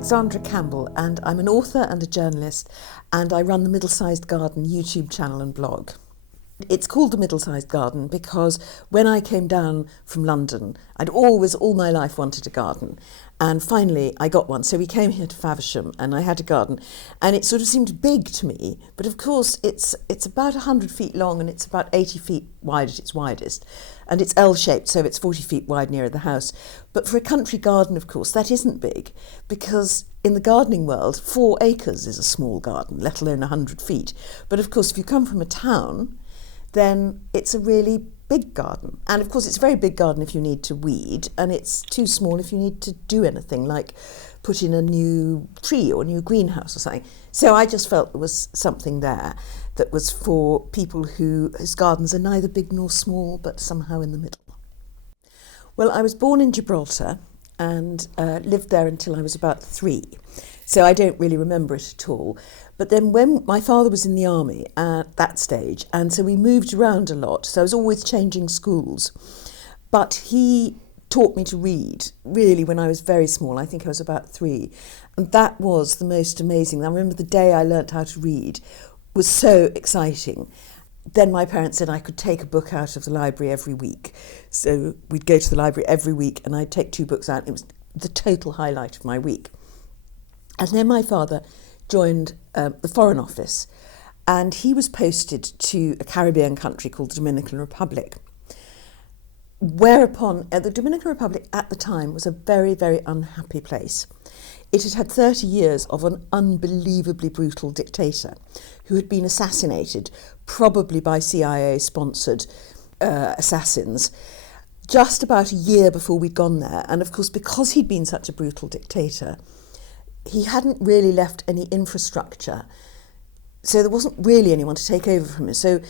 Alexandra Campbell, and I'm an author and a journalist, and I run the Middle-Sized Garden YouTube channel and blog. It's called The Middle-Sized Garden because when I came down from London, I'd always, all my life, wanted a garden. And finally, I got one. So we came here to Faversham and I had a garden. And it sort of seemed big to me. But of course, it's about 100 feet long and it's about 80 feet wide at its widest. And it's L-shaped, so it's 40 feet wide nearer the house. But for a country garden, of course, that isn't big. Because in the gardening world, 4 acres is a small garden, let alone 100 feet. But of course, if you come from a town, then it's a really big garden. And of course it's a very big garden if you need to weed, and it's too small if you need to do anything like put in a new tree or a new greenhouse or something. So I just felt there was something there that was for people whose gardens are neither big nor small, but somehow in the middle. Well, I was born in Gibraltar and lived there until I was about 3. So I don't really remember it at all. But then when my father was in the army at that stage, and so we moved around a lot, so I was always changing schools. But he taught me to read, really, when I was very small. I think I was about 3. And that was the most amazing. I remember the day I learnt how to read was so exciting. Then my parents said I could take a book out of the library every week. So we'd go to the library every week and I'd take 2 books out. It was the total highlight of my week. And then my father joined the Foreign Office, and he was posted to a Caribbean country called the Dominican Republic. Whereupon the Dominican Republic at the time was a very, very unhappy place. It had had 30 years of an unbelievably brutal dictator who had been assassinated, probably by CIA-sponsored assassins, just about a year before we'd gone there. And of course, because he'd been such a brutal dictator, he hadn't really left any infrastructure, so there wasn't really anyone to take over from him. So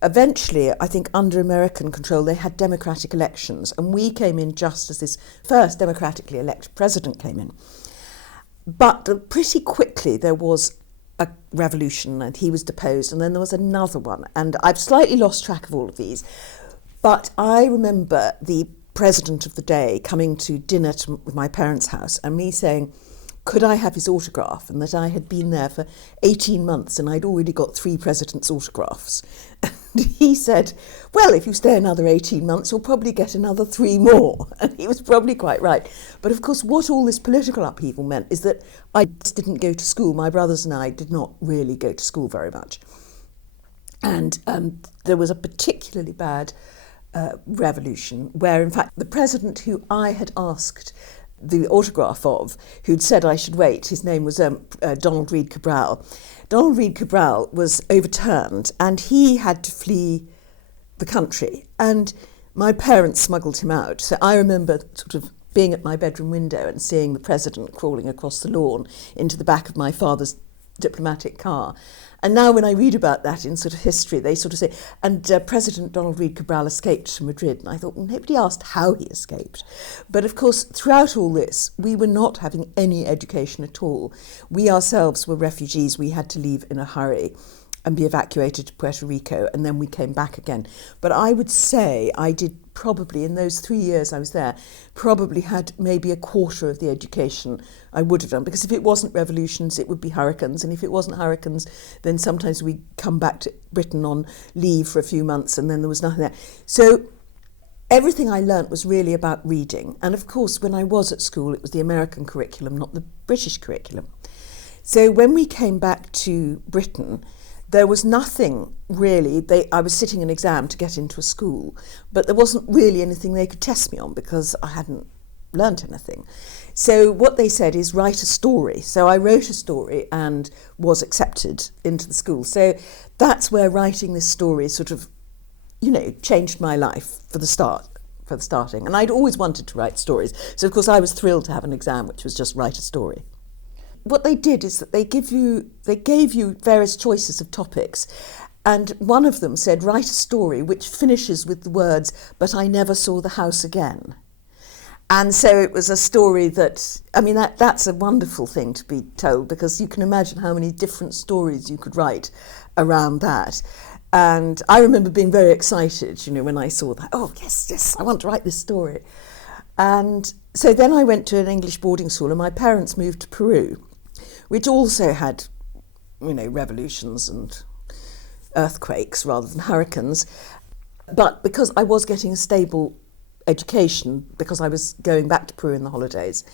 eventually, I think under American control, they had democratic elections, and we came in just as this first democratically elected president came in. But pretty quickly there was a revolution and he was deposed, and then there was another one, and I've slightly lost track of all of these. But I remember the president of the day coming to dinner with my parents' house and me saying, could I have his autograph, and that I had been there for 18 months and I'd already got 3 presidents' autographs. And he said, well, if you stay another 18 months, you'll probably get another 3 more. And he was probably quite right. But of course, what all this political upheaval meant is that I just didn't go to school. My brothers and I did not really go to school very much. And there was a particularly bad revolution where, in fact, the president who I had asked the autograph of, who'd said I should wait, his name was Donald Reed Cabral. Donald Reed Cabral was overturned and he had to flee the country. And my parents smuggled him out. So I remember sort of being at my bedroom window and seeing the president crawling across the lawn into the back of my father's diplomatic car. And now when I read about that in sort of history, they sort of say, and President Donald Reed Cabral escaped to Madrid. And I thought, well, nobody asked how he escaped. But of course, throughout all this, we were not having any education at all. We ourselves were refugees. We had to leave in a hurry and be evacuated to Puerto Rico, and then we came back again. But I would say I did probably, in those 3 years I was there, probably had maybe a quarter of the education I would have done, because if it wasn't revolutions, it would be hurricanes, and if it wasn't hurricanes, then sometimes we'd come back to Britain on leave for a few months, and then there was nothing there. So everything I learnt was really about reading. And of course, when I was at school, it was the American curriculum, not the British curriculum. So when we came back to Britain, there was nothing really. I was sitting an exam to get into a school, but there wasn't really anything they could test me on because I hadn't learnt anything. So what they said is write a story. So I wrote a story and was accepted into the school. So that's where writing this story sort of, changed my life for the starting. And I'd always wanted to write stories. So of course I was thrilled to have an exam which was just write a story. What they did is that they gave you various choices of topics, and one of them said, write a story which finishes with the words, but I never saw the house again. And so it was a story that's a wonderful thing to be told, because you can imagine how many different stories you could write around that. And I remember being very excited, when I saw that, oh, yes, I want to write this story. And so then I went to an English boarding school, and my parents moved to Peru, which also had, revolutions and earthquakes rather than hurricanes. But because I was getting a stable education, because I was going back to Peru in the holidays.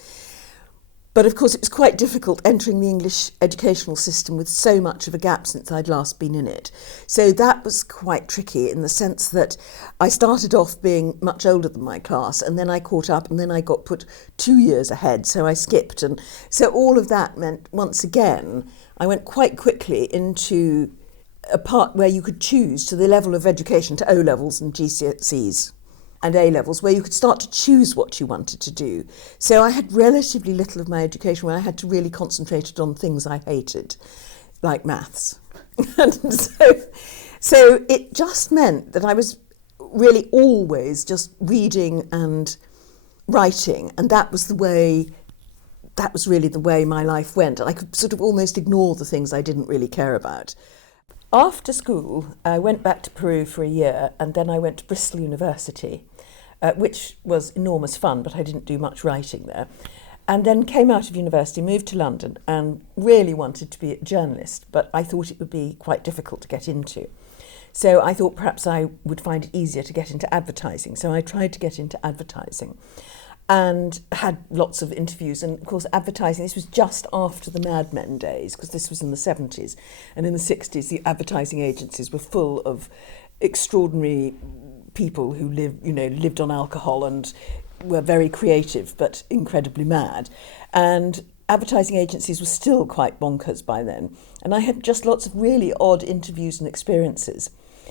But of course it was quite difficult entering the English educational system with so much of a gap since I'd last been in it. So that was quite tricky in the sense that I started off being much older than my class, and then I caught up, and then I got put 2 years ahead, so I skipped. And so all of that meant, once again, I went quite quickly into a part where you could choose to the level of education, to O-levels and GCSEs and A-levels, where you could start to choose what you wanted to do. So I had relatively little of my education where I had to really concentrate on things I hated, like maths. And so it just meant that I was really always just reading and writing, and that was really the way my life went. I could sort of almost ignore the things I didn't really care about. After school, I went back to Peru for a year, and then I went to Bristol University, which was enormous fun, but I didn't do much writing there. And then came out of university, moved to London, and really wanted to be a journalist, but I thought it would be quite difficult to get into. So I thought perhaps I would find it easier to get into advertising. So I tried to get into advertising and had lots of interviews. And of course, advertising, this was just after the Mad Men days, because this was in the 70s. And in the 60s, the advertising agencies were full of extraordinary people who lived on alcohol and were very creative, but incredibly mad. And advertising agencies were still quite bonkers by then. And I had just lots of really odd interviews and experiences.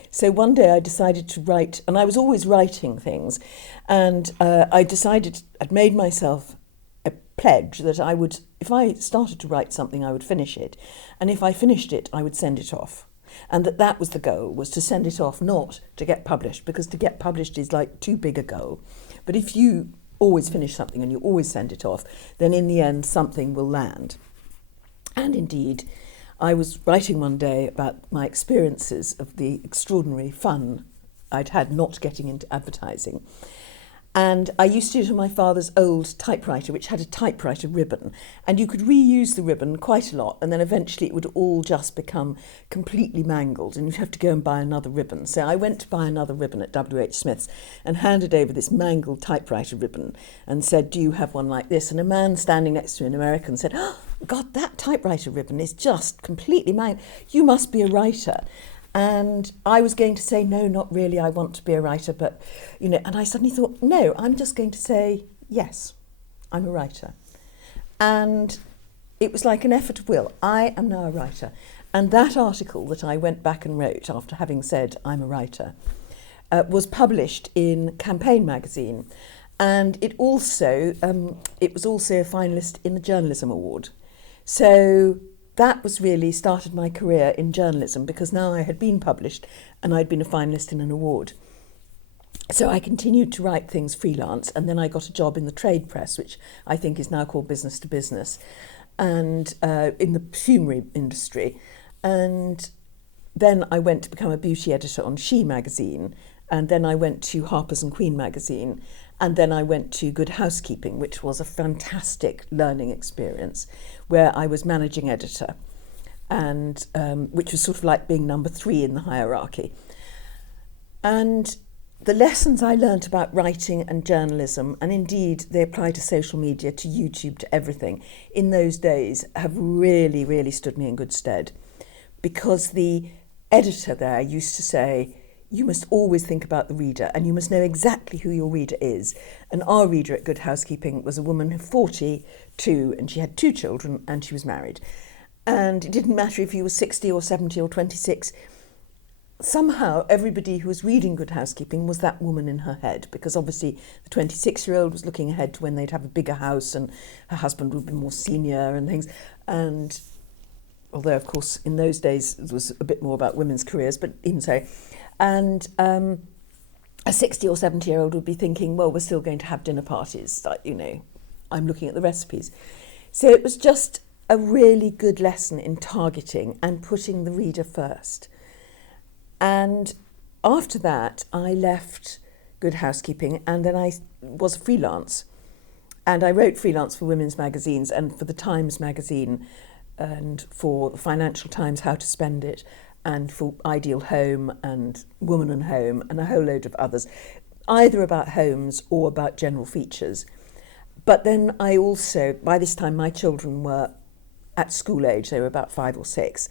So one day I decided to write, and I was always writing things, and I'd made myself a pledge that I would, if I started to write something, I would finish it, and if I finished it, I would send it off. And that was the goal, was to send it off, not to get published, because to get published is like too big a goal. But if you always finish something and you always send it off, then in the end something will land. And indeed, I was writing one day about my experiences of the extraordinary fun I'd had not getting into advertising. And I used to use my father's old typewriter, which had a typewriter ribbon, and you could reuse the ribbon quite a lot, and then eventually it would all just become completely mangled, and you'd have to go and buy another ribbon. So I went to buy another ribbon at W.H. Smith's and handed over this mangled typewriter ribbon and said, "Do you have one like this?" And a man standing next to me, an American, said, "Oh, God, that typewriter ribbon is just completely mangled. You must be a writer." And I was going to say, "No, not really, I want to be a writer," but, and I suddenly thought, no, I'm just going to say, yes, I'm a writer. And it was like an effort of will. I am now a writer. And that article that I went back and wrote after having said I'm a writer was published in Campaign magazine. And it was also a finalist in the Journalism Award. So that was really started my career in journalism, because now I had been published and I'd been a finalist in an award. So I continued to write things freelance, and then I got a job in the trade press, which I think is now called Business to Business, and in the perfumery industry. And then I went to become a beauty editor on She magazine, and then I went to Harper's and Queen magazine, and then I went to Good Housekeeping, which was a fantastic learning experience, where I was managing editor, and which was sort of like being number 3 in the hierarchy. And the lessons I learnt about writing and journalism, and indeed they apply to social media, to YouTube, to everything, in those days have really, really stood me in good stead. Because the editor there used to say, you must always think about the reader, and you must know exactly who your reader is. And our reader at Good Housekeeping was a woman who 42, and she had 2 children, and she was married. And it didn't matter if you were 60 or 70 or 26. Somehow everybody who was reading Good Housekeeping was that woman in her head, because obviously the 26-year-old was looking ahead to when they'd have a bigger house and her husband would be more senior and things. And although, of course, in those days it was a bit more about women's careers, but even so. And a 60 or 70-year-old would be thinking, well, we're still going to have dinner parties, like, I'm looking at the recipes. So it was just a really good lesson in targeting and putting the reader first. And after that, I left Good Housekeeping, and then I was freelance. And I wrote freelance for women's magazines and for the Times magazine and for the Financial Times, How to Spend It, and for Ideal Home and Woman and Home and a whole load of others, either about homes or about general features. But then I also, by this time, my children were at school age, they were about 5 or 6.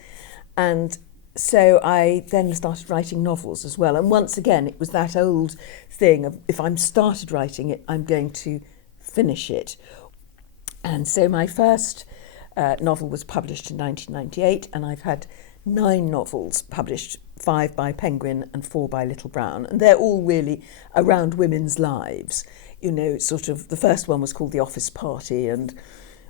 And so I then started writing novels as well. And once again, it was that old thing of if I'm started writing it, I'm going to finish it. And so my first novel was published in 1998, and I've had 9 novels published, 5 by Penguin and 4 by Little Brown, and they're all really around women's lives. You know, sort of, the first one was called The Office Party, and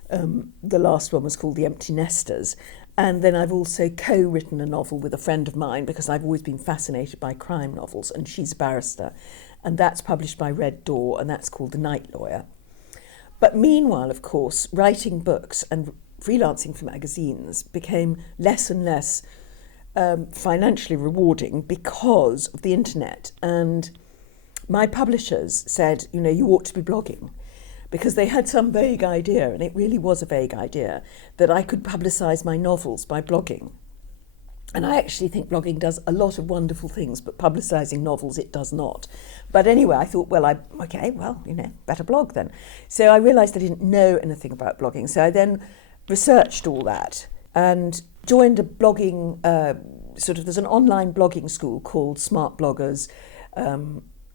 the last one was called The Empty Nesters. And then I've also co-written a novel with a friend of mine because I've always been fascinated by crime novels, and she's a barrister, and that's published by Red Door, and that's called The Night Lawyer. But meanwhile, of course, writing books and freelancing for magazines became less and less financially rewarding because of the internet. And my publishers said, you know, you ought to be blogging, because they had some vague idea, and it really was a vague idea, that I could publicise my novels by blogging. And I actually think blogging does a lot of wonderful things, but publicising novels, it does not. But anyway, I thought, better blog then. So I realised I didn't know anything about blogging. So I then researched all that and joined a blogging, there's an online blogging school called Smart Bloggers.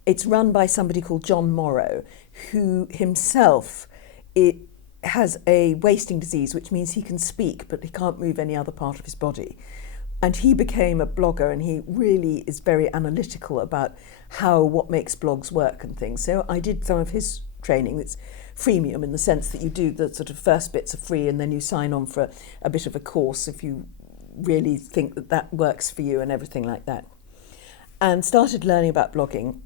It's run by somebody called John Morrow, who himself has a wasting disease, which means he can speak, but he can't move any other part of his body. And he became a blogger, and he really is very analytical about what makes blogs work and things. So I did some of his training. It's freemium in the sense that you do the sort of first bits are free, and then you sign on for a bit of a course if you really think that works for you and everything like that. And started learning about blogging.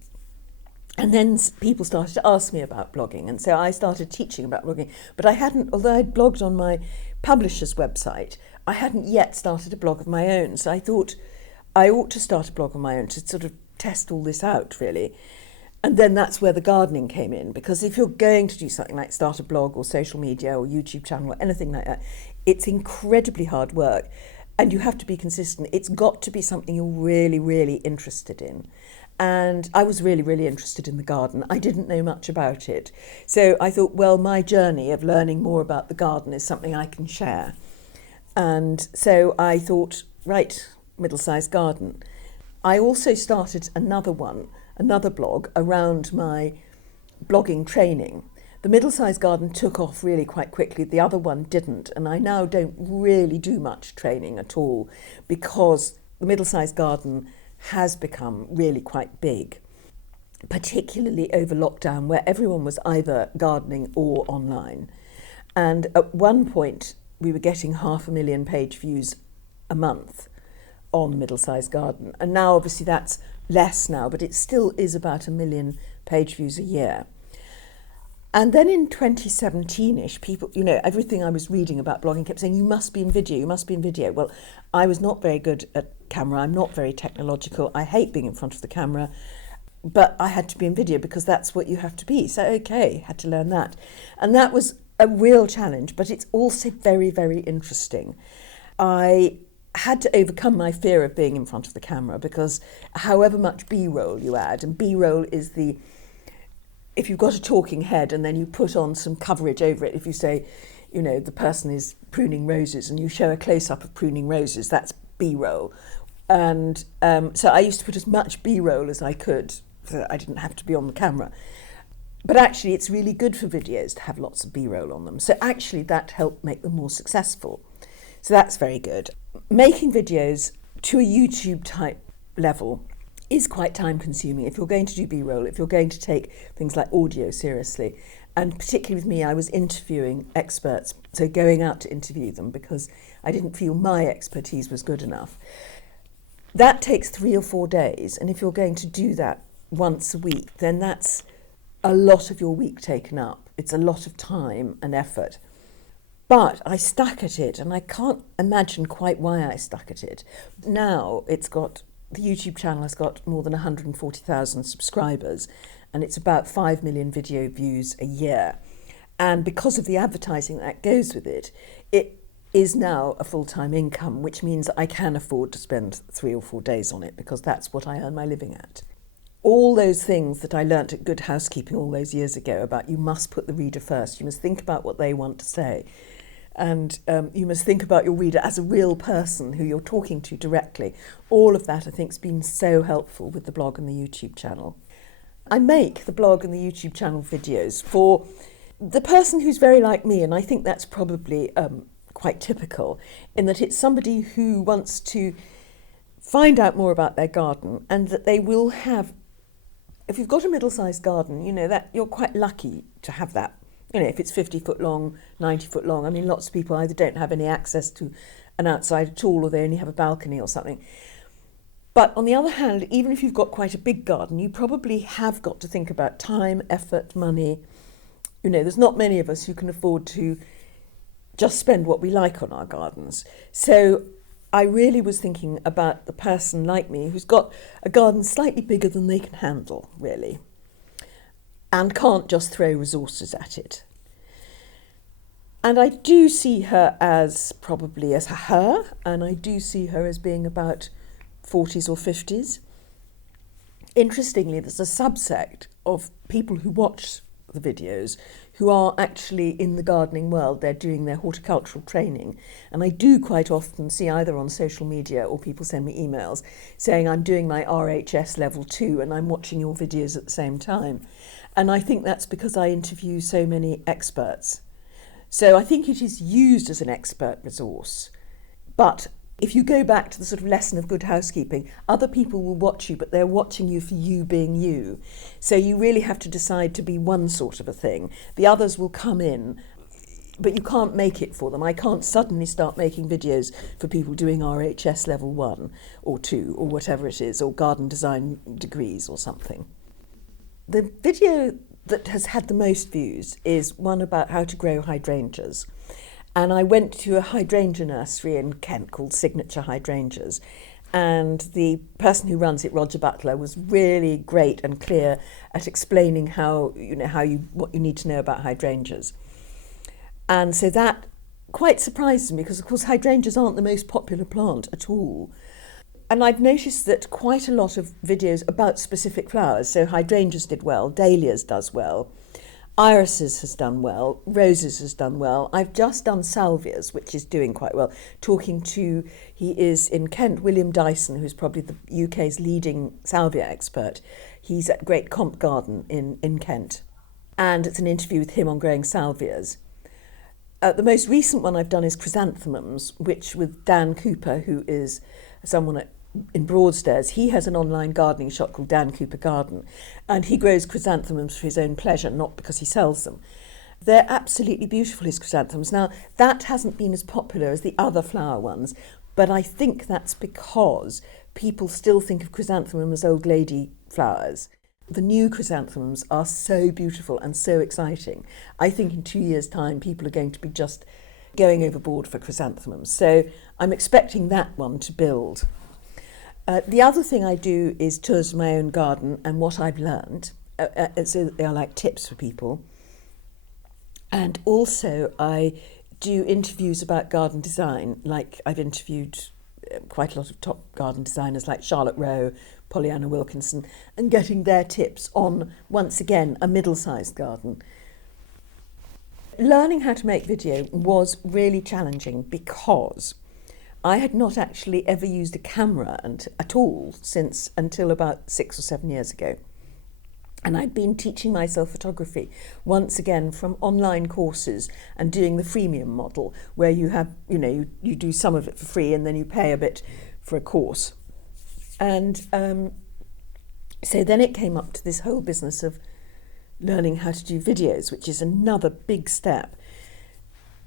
And then people started to ask me about blogging, and so I started teaching about blogging. But I hadn't, although I'd blogged on my publisher's website, I hadn't yet started a blog of my own. So I thought I ought to start a blog of my own to sort of test all this out, really. And then that's where the gardening came in, because if you're going to do something like start a blog or social media or YouTube channel or anything like that, it's incredibly hard work, and you have to be consistent. It's got to be something you're really, really interested in. And I was really, really interested in the garden. I didn't know much about it. So I thought, well, my journey of learning more about the garden is something I can share. And so I thought, right, middle-sized garden. I also started another blog around my blogging training. The middle-sized garden took off really quite quickly. The other one didn't. And I now don't really do much training at all, because the middle-sized garden has become really quite big, particularly over lockdown, where everyone was either gardening or online. And at one point, we were getting 500,000 page views a month on Middle-Sized Garden. And now, obviously, that's less now, but it still is about 1 million page views a year. And then in 2017-ish, people, you know, everything I was reading about blogging kept saying, you must be in video, you must be in video. Well, I was not very good at camera. I'm not very technological. I hate being in front of the camera, but I had to be in video because that's what you have to be. So, okay, had to learn that. And that was a real challenge, but it's also very, very interesting. I had to overcome my fear of being in front of the camera, because however much B-roll you add, and B-roll is if you've got a talking head and then you put on some coverage over it, if you say, you know, the person is pruning roses and you show a close-up of pruning roses, that's B-roll. And so I used to put as much B-roll as I could so that I didn't have to be on the camera. But actually, it's really good for videos to have lots of B-roll on them. So actually, that helped make them more successful. So that's very good. Making videos to a YouTube-type level is quite time-consuming if you're going to do B-roll, if you're going to take things like audio seriously. And particularly with me, I was interviewing experts, so going out to interview them because I didn't feel my expertise was good enough. That takes 3 or 4 days, and if you're going to do that once a week, then that's a lot of your week taken up. It's a lot of time and effort. But I stuck at it, and I can't imagine quite why I stuck at it. Now it's got the YouTube channel has got more than 140,000 subscribers, and it's about 5 million video views a year. And because of the advertising that goes with it, it is now a full-time income, which means I can afford to spend 3 or 4 days on it, because that's what I earn my living at. All those things that I learnt at Good Housekeeping all those years ago about you must put the reader first, you must think about what they want to say, and you must think about your reader as a real person who you're talking to directly. All of that, I think, has been so helpful with the blog and the YouTube channel. I make the blog and the YouTube channel videos for the person who's very like me, and I think that's probably quite typical, in that it's somebody who wants to find out more about their garden, and that they will have, if you've got a middle-sized garden, you know, that you're quite lucky to have that. You know, if it's 50 foot long, 90 foot long, I mean, lots of people either don't have any access to an outside at all, or they only have a balcony or something. But on the other hand, even if you've got quite a big garden, you probably have got to think about time, effort, money. You know, there's not many of us who can afford to just spend what we like on our gardens. So I really was thinking about the person like me who's got a garden slightly bigger than they can handle, really, and can't just throw resources at it. And I do see her as probably as her, and I do see her as being about 40s or 50s. Interestingly, there's a subsect of people who watch the videos who are actually in the gardening world. They're doing their horticultural training, and I do quite often see either on social media or people send me emails saying I'm doing my RHS level 2 and I'm watching your videos at the same time. And I think that's because I interview so many experts. So I think it is used as an expert resource. But if you go back to the sort of lesson of good housekeeping, other people will watch you, but they're watching you for you being you. So you really have to decide to be one sort of a thing. The others will come in, but you can't make it for them. I can't suddenly start making videos for people doing RHS level 1 or 2 or whatever it is, or garden design degrees or something. The video that has had the most views is one about how to grow hydrangeas. And I went to a hydrangea nursery in Kent called Signature Hydrangeas. And the person who runs it, Roger Butler, was really great and clear at explaining what you need to know about hydrangeas. And so that quite surprises me, because of course hydrangeas aren't the most popular plant at all. And I've noticed that quite a lot of videos about specific flowers, so hydrangeas did well, dahlias does well, irises has done well, roses has done well. I've just done salvias, which is doing quite well, talking to, he is in Kent, William Dyson, who's probably the UK's leading salvia expert. He's at Great Comp Garden in Kent. And it's an interview with him on growing salvias. The most recent one I've done is chrysanthemums, which with Dan Cooper, who is someone in Broadstairs. He has an online gardening shop called Dan Cooper Garden, and he grows chrysanthemums for his own pleasure, not because he sells them. They're absolutely beautiful, his chrysanthemums. Now, that hasn't been as popular as the other flower ones, but I think that's because people still think of chrysanthemum as old lady flowers. The new chrysanthemums are so beautiful and so exciting. I think in 2 years' time, people are going to be just going overboard for chrysanthemums. So I'm expecting that one to build. The other thing I do is tours of my own garden and what I've learned, so that they are like tips for people. And also I do interviews about garden design, like I've interviewed quite a lot of top garden designers like Charlotte Rowe, Pollyanna Wilkinson, and getting their tips on, once again, a middle-sized garden. Learning how to make video was really challenging because I had not actually ever used a camera at all until about 6 or 7 years ago. And I'd been teaching myself photography, once again, from online courses and doing the freemium model, where you have, you do some of it for free and then you pay a bit for a course. And so then it came up to this whole business of learning how to do videos, which is another big step.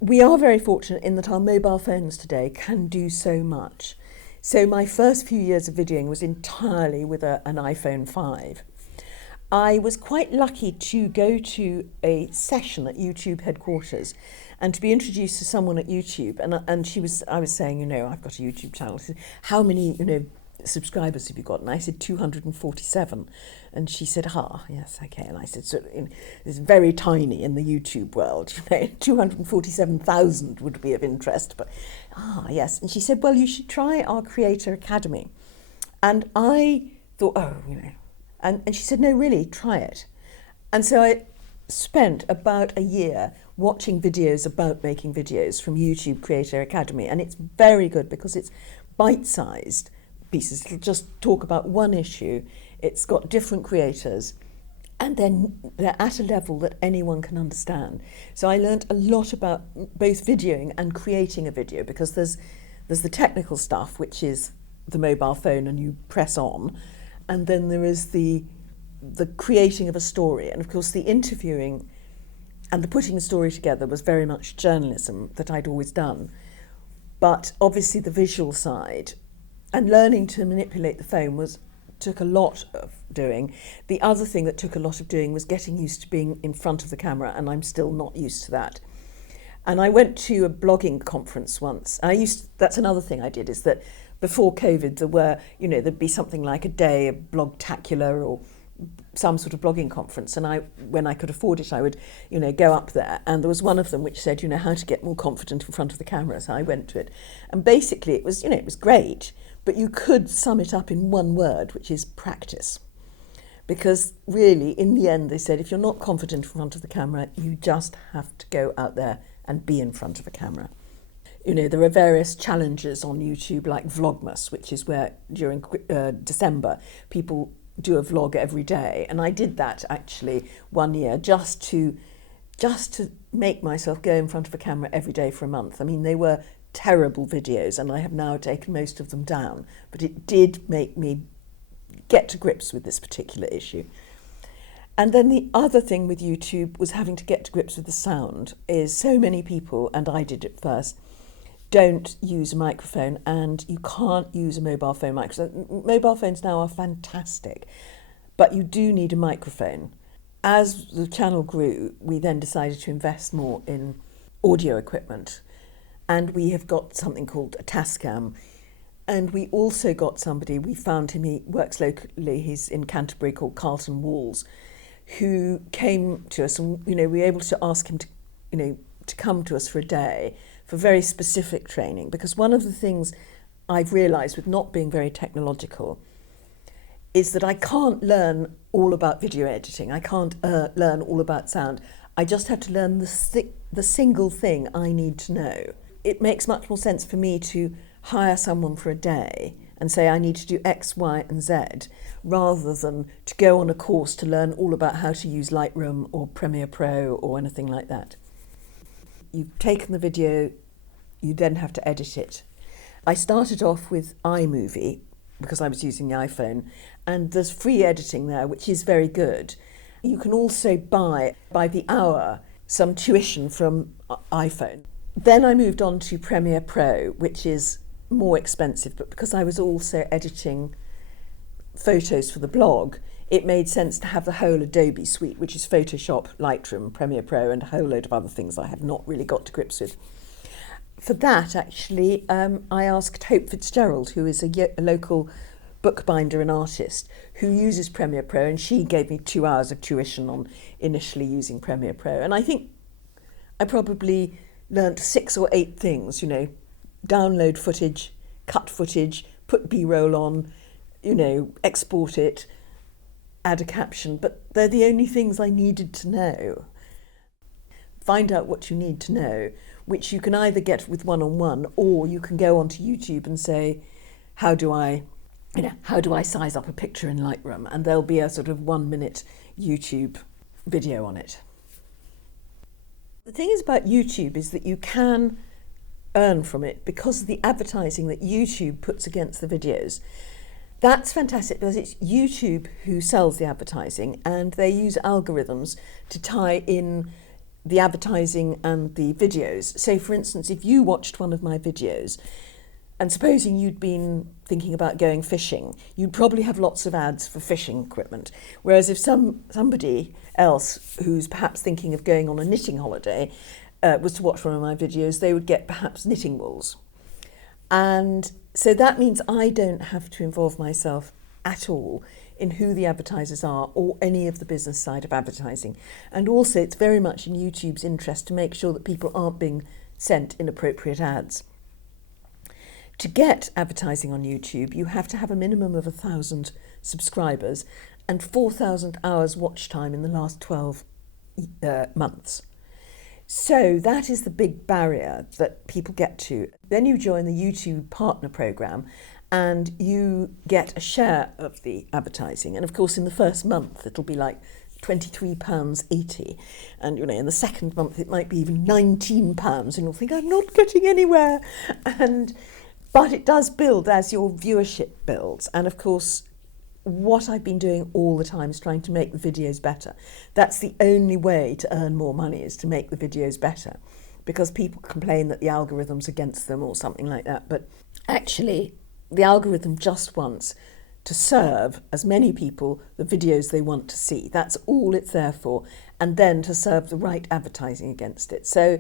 We are very fortunate in that our mobile phones today can do so much. So my first few years of videoing was entirely with an iPhone 5. I was quite lucky to go to a session at YouTube headquarters and to be introduced to someone at YouTube. And I was saying, I've got a YouTube channel. How many, subscribers have you got? And I said 247. And she said, yes, okay. And I said, so it's very tiny in the YouTube world, 247,000 would be of interest, but yes. And she said, well, you should try our Creator Academy. And I thought, and she said, no, really, try it. And so I spent about a year watching videos about making videos from YouTube Creator Academy, and it's very good because it's bite-sized pieces. It'll just talk about one issue. It's got different creators, and then they're at a level that anyone can understand. So I learned a lot about both videoing and creating a video, because there's the technical stuff, which is the mobile phone and you press on, and then there is the creating of a story, and of course the interviewing and the putting a story together was very much journalism that I'd always done. But obviously the visual side and learning to manipulate the phone took a lot of doing. The other thing that took a lot of doing was getting used to being in front of the camera, and I'm still not used to that. And I went to a blogging conference once. That's another thing I did, is that before COVID there were, there'd be something like a day, a blogtacular or some sort of blogging conference, and when I could afford it, I would, go up there. And there was one of them which said, how to get more confident in front of the camera. So I went to it, and basically it was, it was great, but you could sum it up in one word, which is practice. Because really, in the end, they said, if you're not confident in front of the camera, you just have to go out there and be in front of a camera. There are various challenges on YouTube, like Vlogmas, which is where during December people do a vlog every day, and I did that actually one year just to make myself go in front of a camera every day for a month. I mean, they were terrible videos, and I have now taken most of them down, but it did make me get to grips with this particular issue. And then the other thing with YouTube was having to get to grips with the sound. Is so many people, and I did it first, don't use a microphone, and you can't use a mobile phone microphone. Mobile phones now are fantastic, but you do need a microphone. As the channel grew, we then decided to invest more in audio equipment, and we have got something called a Tascam, and we also got somebody, we found him, he works locally, he's in Canterbury, called Carlton Walls, who came to us, and we were able to ask him to come to us for a day for very specific training, because one of the things I've realised with not being very technological is that I can't learn all about video editing. I can't learn all about sound. I just have to learn the single thing I need to know. It makes much more sense for me to hire someone for a day and say I need to do X, Y and Z, rather than to go on a course to learn all about how to use Lightroom or Premiere Pro or anything like that. You've taken the video, you then have to edit it. I started off with iMovie because I was using the iPhone, and there's free editing there, which is very good. You can also buy, by the hour, some tuition from iPhone. Then I moved on to Premiere Pro, which is more expensive, but because I was also editing photos for the blog, it made sense to have the whole Adobe suite, which is Photoshop, Lightroom, Premiere Pro, and a whole load of other things I have not really got to grips with. For that, actually, I asked Hope Fitzgerald, who is a local bookbinder and artist, who uses Premiere Pro, and she gave me 2 hours of tuition on initially using Premiere Pro. And I think I probably learnt 6 or 8 things, download footage, cut footage, put B-roll on, export it, add a caption, but they're the only things I needed to know. Find out what you need to know, which you can either get with one-on-one, or you can go onto YouTube and say, how do I size up a picture in Lightroom? And there'll be a sort of 1-minute YouTube video on it. The thing is about YouTube is that you can earn from it because of the advertising that YouTube puts against the videos. That's fantastic because it's YouTube who sells the advertising, and they use algorithms to tie in the advertising and the videos. So for instance, if you watched one of my videos, and supposing you'd been thinking about going fishing, you'd probably have lots of ads for fishing equipment. Whereas if somebody else who's perhaps thinking of going on a knitting holiday was to watch one of my videos, they would get perhaps knitting wools. And So that means I don't have to involve myself at all in who the advertisers are or any of the business side of advertising. And also it's very much in YouTube's interest to make sure that people aren't being sent inappropriate ads. To get advertising on YouTube, you have to have a minimum of 1,000 subscribers and 4,000 hours watch time in the last 12 months. So that is the big barrier that people get to. Then you join the YouTube partner program and you get a share of the advertising. And of course, in the first month, it'll be like £23.80. And, in the second month, it might be even £19. And you'll think, I'm not getting anywhere. But it does build as your viewership builds. And of course, what I've been doing all the time is trying to make the videos better. That's the only way to earn more money, is to make the videos better, because people complain that the algorithm's against them or something like that. But actually, the algorithm just wants to serve as many people the videos they want to see. That's all it's there for. And then to serve the right advertising against it. So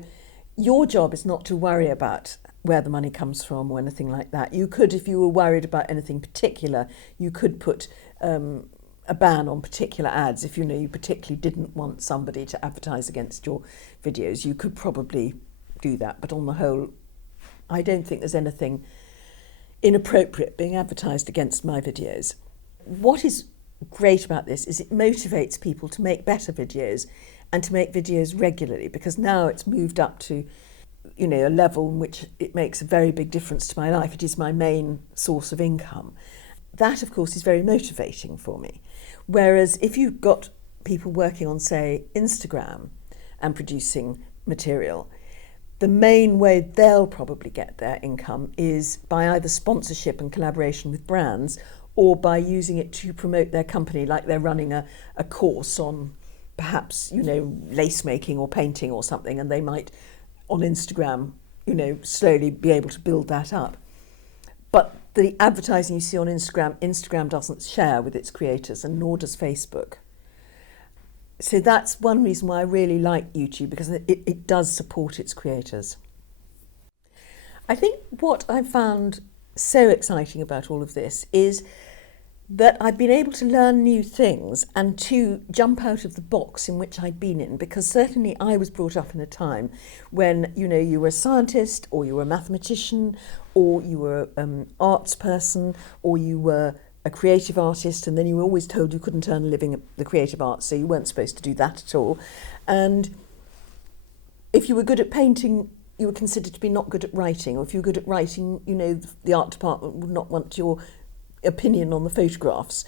your job is not to worry about where the money comes from or anything like that. You could, if you were worried about anything particular, you could put a ban on particular ads. If you particularly didn't want somebody to advertise against your videos, you could probably do that. But on the whole, I don't think there's anything inappropriate being advertised against my videos. What is great about this is it motivates people to make better videos and to make videos regularly, because now it's moved up to a level in which it makes a very big difference to my life. It is my main source of income. That, of course, is very motivating for me. Whereas if you've got people working on, say, Instagram and producing material, the main way they'll probably get their income is by either sponsorship and collaboration with brands, or by using it to promote their company, like they're running a course on perhaps, lace making or painting or something, and they might on Instagram, slowly be able to build that up. But the advertising you see on Instagram doesn't share with its creators, and nor does Facebook. So that's one reason why I really like YouTube, because it does support its creators. I think what I found so exciting about all of this is that I've been able to learn new things and to jump out of the box in which I'd been in, because certainly I was brought up in a time when, you were a scientist, or you were a mathematician, or you were an arts person, or you were a creative artist, and then you were always told you couldn't earn a living at the creative arts, so you weren't supposed to do that at all. And if you were good at painting, you were considered to be not good at writing, or if you were good at writing, the art department would not want your opinion on the photographs.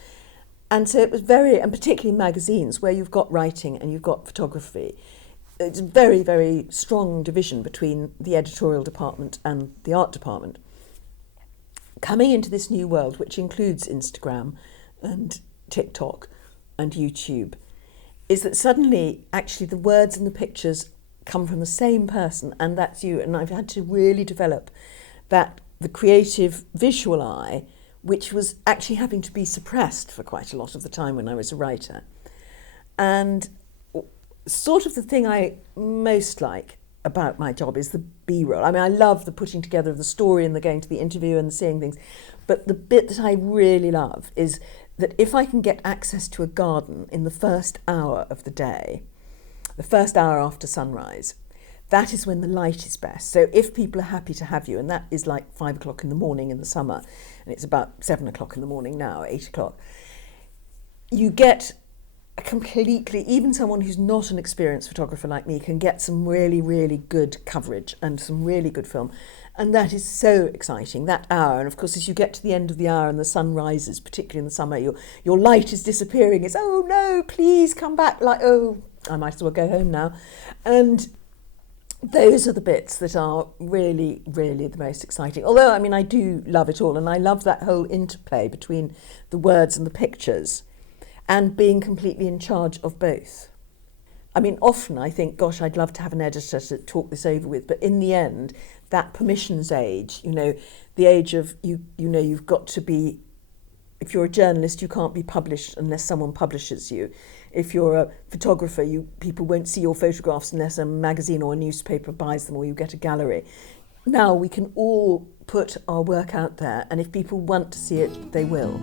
And so it was and particularly in magazines where you've got writing and you've got photography, it's a very, very strong division between the editorial department and the art department. Coming into this new world, which includes Instagram and TikTok and YouTube, is that suddenly actually the words and the pictures come from the same person, and that's you. And I've had to really develop the creative visual eye, which was actually having to be suppressed for quite a lot of the time when I was a writer. And sort of the thing I most like about my job is the B-roll. I mean, I love the putting together of the story and the going to the interview and seeing things. But the bit that I really love is that if I can get access to a garden in the first hour of the day, the first hour after sunrise, that is when the light is best. So if people are happy to have you, and that is like 5 o'clock in the morning in the summer, and it's about 7 o'clock in the morning now, 8 o'clock, you get a completely, even someone who's not an experienced photographer like me can get some really, really good coverage and some really good film. And that is so exciting, that hour. And of course, as you get to the end of the hour and the sun rises, particularly in the summer, your light is disappearing. It's, oh no, please come back. Like, oh, I might as well go home now. And those are the bits that are really, really the most exciting. Although, I mean, I do love it all. And I love that whole interplay between the words and the pictures and being completely in charge of both. I mean, often I think, gosh, I'd love to have an editor to talk this over with. But in the end, that permissions age, the age of, you've got to be, if you're a journalist, you can't be published unless someone publishes you. If you're a photographer, people won't see your photographs unless a magazine or a newspaper buys them or you get a gallery. Now we can all put our work out there, and if people want to see it, they will.